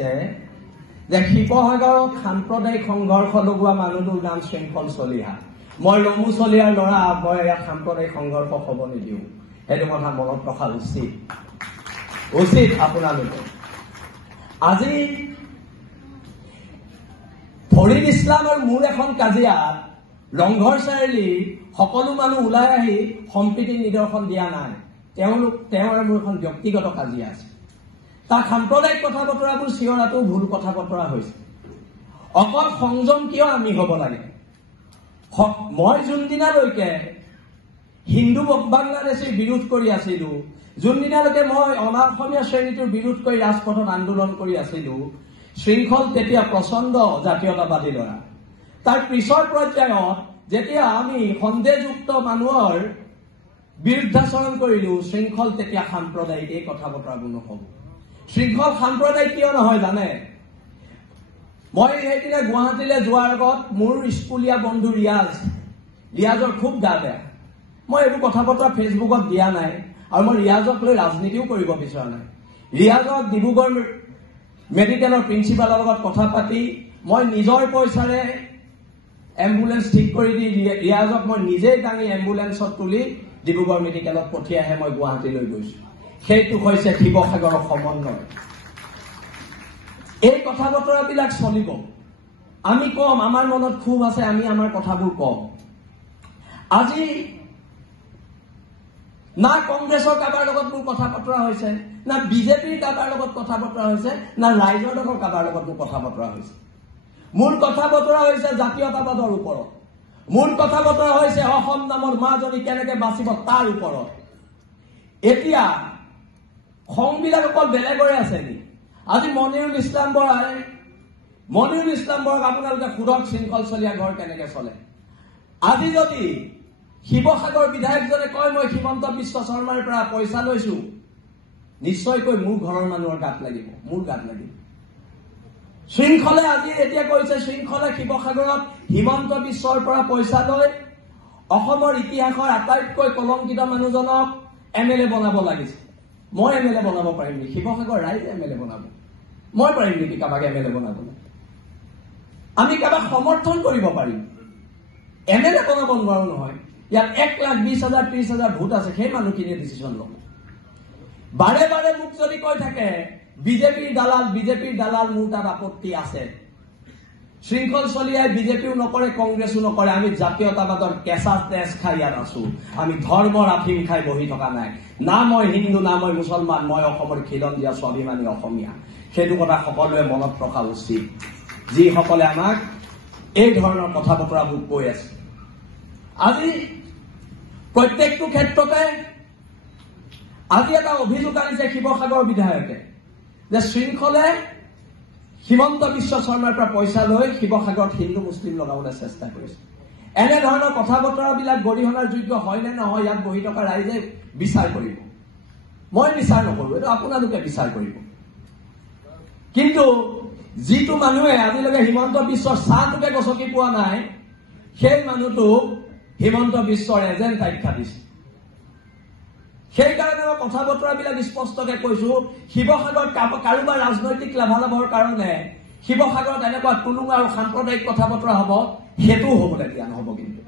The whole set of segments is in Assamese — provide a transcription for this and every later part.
যে শিৱসাগৰত সাম্প্ৰদায়িক সংঘৰ্ষ লগোৱা মানুহটোৰ নাম শৃংখল চলিহা। মই ৰমু চলিহাৰ ল'ৰা, মই ইয়াত সাম্প্ৰদায়িক সংঘৰ্ষ হ'ব নিদিওঁ। সেইটো কথা মনত ৰখা উচিত আপোনালোকে। আজি ফৰিদ ইছলামৰ মোৰ এখন কাজিয়াত ৰংঘৰ চাৰিআলি সকলো মানুহ ওলাই আহি সম্প্ৰীতি নিদৰ্শন দিয়া নাই। তেওঁৰ মোৰ এখন ব্যক্তিগত কাজিয়া আছে। তাক সাম্প্ৰদায়িক কথা বতৰাবোৰ চিঞৰাটো ভুল কথা বতৰা হৈছে। অকল সংযম কিয় আমি হ'ব লাগে? মই যোনদিনালৈকে হিন্দু বাংলাদেশীৰ বিৰোধ কৰি আছিলো, যোনদিনালৈকে মই অনা অসমীয়া শ্ৰেণীটোৰ বিৰোধ কৰি ৰাজপথত আন্দোলন কৰি আছিলো, শৃংখল তেতিয়া প্ৰচণ্ড জাতীয়তাবাদী ল'ৰা। তাৰ পিছৰ পৰ্যায়ত যেতিয়া আমি সন্দেহযুক্ত মানুহৰ বিৰুদ্ধাচৰণ কৰিলো, শৃংখল তেতিয়া সাম্প্ৰদায়িক। এই কথা বতৰাবোৰ নহ'ব। শৃংখল সাম্প্ৰদায়িক কিয় নহয় জানে? মই সেইদিনা গুৱাহাটীলৈ যোৱাৰ আগত মোৰ স্কুলীয়া বন্ধু ৰিয়াজৰ খুব গা বেয়া। মই এইবোৰ কথা বতৰা ফেচবুকত দিয়া নাই, আৰু মই ৰিয়াজক লৈ ৰাজনীতিও কৰিব বিচৰা নাই। ৰিয়াজক ডিব্ৰুগড় মেডিকেলৰ প্ৰিন্সিপালৰ লগত কথা পাতি মই নিজৰ পইচাৰে এম্বুলেন্স ঠিক কৰি দি ৰিয়াজক মই নিজেই দাঙি এম্বুলেন্সত তুলি ডিব্ৰুগড় মেডিকেলত পঠিয়াইহে মই গুৱাহাটীলৈ গৈছো। সেইটো হৈছে শিৱসাগৰৰ সমন্বয়। এই কথা বতৰাবিলাক চলিব। আমি কম, আমাৰ মনত ক্ষোভ আছে, আমি আমাৰ কথাবোৰ কম। আজি না কংগ্ৰেছৰ কাৰোবাৰ লগত মোৰ কথা বতৰা হৈছে, না বিজেপিৰ কাৰোবাৰ লগত কথা বতৰা হৈছে, না ৰাইজৰ দলৰ কাৰোবাৰ লগত মোৰ কথা বতৰা হৈছে। মোৰ কথা বতৰা হৈছে জাতীয়তাবাদৰ ওপৰত। মোৰ কথা বতৰা হৈছে অসম নামৰ মাজনী কেনেকে বাচিব তাৰ ওপৰত। এতিয়া খংবিলাক অকল বেলেগৰে আছে নেকি? আজি মনিৰুল ইছলাম বৰাক আপোনালোকে সোধক শৃংখল চলিয়া ঘৰ কেনেকে চলে। আজি যদি শিৱসাগৰ বিধায়কজনে কয় মই হিমন্ত বিশ্ব শৰ্মাৰ পৰা পইচা লৈছো, নিশ্চয়কৈ মোৰ ঘৰৰ মানুহৰ গাত লাগিব, মোৰ গাত লাগিব। শৃংখলে আজি এতিয়া কৈছে, শৃংখলে শিৱসাগৰত হিমন্ত বিশ্বৰ পৰা পইচা লৈ অসমৰ ইতিহাসৰ আটাইতকৈ কলংকিত মানুহজনক MLA বনাব লাগিছে। মই MLA বনাব পাৰিম নেকি? শিৱসাগৰ ৰাইজে MLA বনাব। মই পাৰিম নেকি কাৰোবাক MLA বনাবলৈ? আমি কাৰোবাক সমৰ্থন কৰিব পাৰিম, MLA বনাব নোৱাৰো নহয়। ইয়াত 1,20,000 30,000 ভোট আছে, সেই মানুহখিনিয়ে ডিচিশ্যন ল'ব। বাৰে বাৰে মোক যদি কৈ থাকে বিজেপিৰ দালাল, মোৰ তাত আপত্তি আছে। শৃংখল চলিয়াই বিজেপিও নকৰে, কংগ্ৰেছো নকৰে। আমি জাতীয়তাবাদৰ কেঁচা তেজ খাই ইয়াত আছো। আমি ধৰ্মৰ আফিম খাই বহি থকা নাই। না মই হিন্দু, না মই মুছলমান, মই অসমৰ খিলঞ্জীয়া স্বাভিমানী অসমীয়া। সেইটো কথা সকলোৱে মনত ৰখা উচিত, যিসকলে আমাক এই ধৰণৰ কথা বতৰাবোৰ কৈ আছে। আজি প্ৰত্যেকটো ক্ষেত্ৰতে আজি এটা অভিযোগ আনিছে শিৱসাগৰ বিধায়কে যে শৃংখলে হিমন্ত বিশ্ব শৰ্মাৰ পৰা পইচা লৈ শিৱসাগৰত হিন্দু মুছলিম লগাবলৈ চেষ্টা কৰিছে। এনেধৰণৰ কথা বতৰাবিলাক গৰিহণাৰ যোগ্য হয় নে নহয়, ইয়াত বহি থকা ৰাইজে বিচাৰ কৰিব। মই বিচাৰ নকৰো, এইটো আপোনালোকে বিচাৰ কৰিব। কিন্তু যিটো মানুহে আজিলৈকে হিমন্ত বিশ্বৰ চাহটোকে গছকি পোৱা নাই, সেই মানুহটোক হিমন্ত বিশ্বৰ এজেণ্ট আখ্যা দিছে। সেইকাৰণে মই কথা বতৰাবিলাক স্পষ্টকে কৈছো, শিৱসাগৰত কাৰোবাৰ ৰাজনৈতিক লাভালাভৰ কাৰণে শিৱসাগৰত এনেকুৱা টুলুঙা আৰু সাম্প্ৰদায়িক কথা বতৰা হ'ব, সেইটোও হ'বলৈ দিয়া নহ'ব। কিন্তু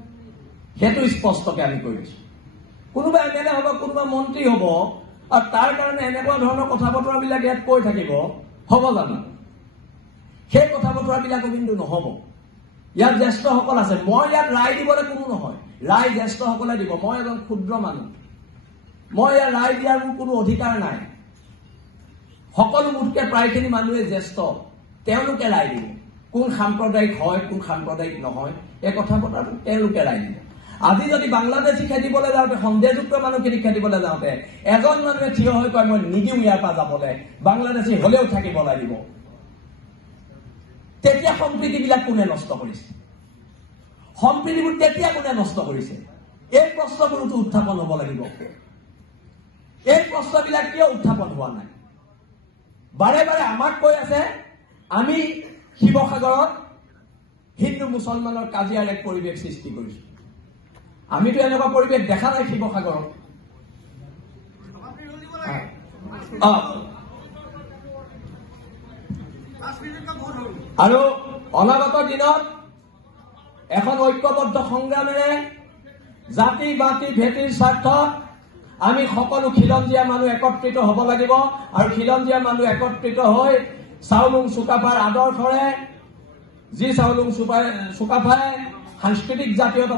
সেইটো স্পষ্টকে আমি কৈ দিছো। কোনোবা MLA হ'ব, কোনোবা মন্ত্ৰী হ'ব, আৰু তাৰ কাৰণে এনেকুৱা ধৰণৰ কথা বতৰাবিলাক ইয়াত কৈ থাকিব, হ'ব জানো? সেই কথা বতৰাবিলাকো কিন্তু নহ'ব। ইয়াত জ্যেষ্ঠসকল আছে। মই ইয়াত ৰায় দিবলৈ কোনো নহয়, ৰায় জ্যেষ্ঠসকলে দিব। মই এজন ক্ষুদ্ৰ মানুহ, মই ইয়াত ৰায় দিয়াৰ মোৰ কোনো অধিকাৰ নাই। সকলো মোতকে প্ৰায়খিনি মানুহে জ্যেষ্ঠ, তেওঁলোকে ৰায় দিব। কোন সাম্প্ৰদায়িক হয়, কোন সাম্প্ৰদায়িক নহয়, এই কথা বতৰাবোৰ তেওঁলোকে ৰায় দিব। আজি যদি বাংলাদেশী খেদিবলৈ যাওঁতে, সন্দেহযুক্ত মানুহখিনিক খেদিবলৈ যাওঁতে এজন মানুহে থিয় হৈ কয় মই নিদিওঁ ইয়াৰ পৰা যাবলৈ, বাংলাদেশী হলেও থাকিব লাগিব, তেতিয়া সম্প্ৰীতিবিলাক কোনে নষ্ট কৰিছে? সম্প্ৰীতিবোৰ তেতিয়া কোনে নষ্ট কৰিছে? এই প্ৰশ্নবোৰতো উত্থাপন হ'ব লাগিব। এই প্ৰশ্নবিলাক কিয় উত্থাপন হোৱা নাই? বাৰে বাৰে আমাক কৈ আছে আমি শিৱসাগৰত হিন্দু মুছলমানৰ কাজিয়াৰ এক পৰিৱেশ সৃষ্টি কৰিছো। আমিতো এনেকুৱা পৰিৱেশ দেখা নাই শিৱসাগৰত। আৰু অনাগত দিনত এখন ঐক্যবদ্ধ সংগ্ৰামেৰে জাতি বাতি ভেটিৰ স্বাৰ্থত আমি সকলো খিলঞ্জীয়া মানুহ একত্ৰিত হ'ব লাগিব আৰু খিলঞ্জীয়া মানুহ একত্ৰিত হৈ চাউলুং চুকাফাৰ আদৰ্শৰে যি চাউলুং চুকাফাই সাংস্কৃতিক জাতীয়তা